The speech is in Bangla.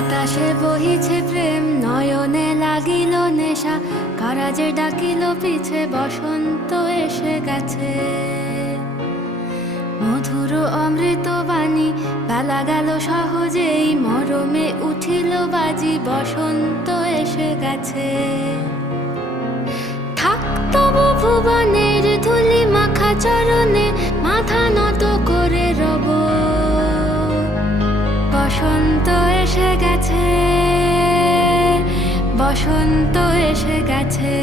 বাতাসে বহিছে প্রেম, নয়নে লাগিল নেশা, কারাজে ডাকিল পিছে, বসন্ত এসে গেছে। মধুর অমৃত বাণী, বেলা গেল সহজেই, মরমে উঠিল বাজি, বসন্ত এসে গেছে। থাক তবু ভুবনের ধুলি মাখা চরণে, মাথা নত করে রব। বসন্ত এসে গেছে, বসন্ত এসে গেছে।